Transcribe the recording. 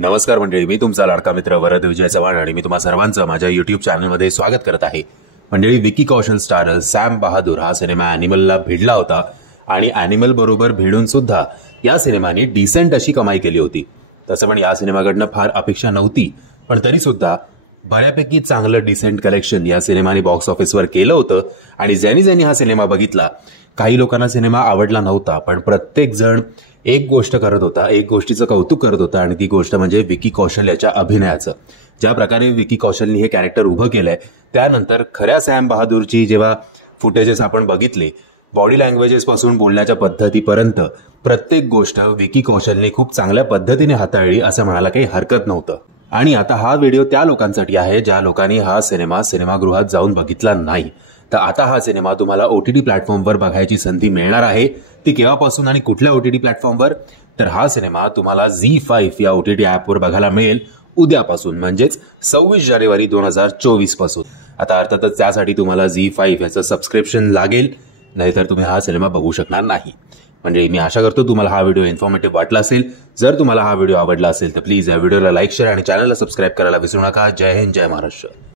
नमस्कार मंडळी, मी तुमचा लाडका मित्र वरद विजय चव्हाण आणि मी तुम्हा सर्वांचं माझ्या युट्यूब चॅनलमध्ये स्वागत करत आहे. मंडळी, विकी कौशल स्टारर सॅम बहादूर हा सिनेमा ॲनिमलला भिडला होता आणि ॲनिमल बरोबर भिडून सुद्धा या सिनेमाने डिसेंट अशी कमाई केली होती. तसं पण या सिनेमाकडनं फार अपेक्षा नव्हती, पण तरी सुद्धा बऱ्यापैकी चांगलं डिसेंट कलेक्शन या सिनेमाने बॉक्स ऑफिसवर केलं होतं. आणि ज्यांनी हा सिनेमा बघितला, काही लोकांना सिनेमा आवडला नव्हता, पण प्रत्येक जण एक गोष्ट करत होता, एक गोष्टीचं कौतुक करत होता आणि ती गोष्ट म्हणजे विकी कौशल याच्या अभिनयाचं. ज्या प्रकारे विकी कौशलनी हे कॅरेक्टर उभं केलंय, त्यानंतर खऱ्या सॅम बहादूरची जेव्हा फुटेजेस आपण बघितले, बॉडी लँग्वेजेस पासून बोलण्याच्या पद्धतीपर्यंत प्रत्येक गोष्ट विकी कौशलने खूप चांगल्या पद्धतीने हाताळली असं म्हणायला काही हरकत नव्हतं. आणि आता हा व्हिडिओ त्या लोकांसाठी आहे ज्या लोकांनी हा सिनेमा सिनेमागृहात जाऊन बघितला नाही. तर आता हा सिनेमा तुम्हाला OTT प्लॅटफॉर्मवर बघायची संधी मिळणार आहे. ती केव्हापासून आणि कुठल्या OTT प्लॅटफॉर्मवर? तर हा सिनेमा तुम्हाला ZEE5 या OTT ॲपवर बघायला मिळेल उद्यापासून, म्हणजेच 26 जानेवारी 2024 पासून. आता अर्थातच त्यासाठी तुम्हाला ZEE5 याचं सबस्क्रिप्शन लागेल, नाहीतर तुम्ही हा सिनेमा बघू शकणार नाही. म्हणजे मी आशा करतो तुम्हाला हा व्हिडिओ इन्फॉर्मेटिव्ह वाटला असेल. जर तुम्हाला हा व्हिडिओ आवडला असेल तर प्लीज या व्हिडिओला लाईक, शेअर आणि चॅनलला सबस्क्राईब करायला विसरू नका. जय हिंद, जय महाराष्ट्र.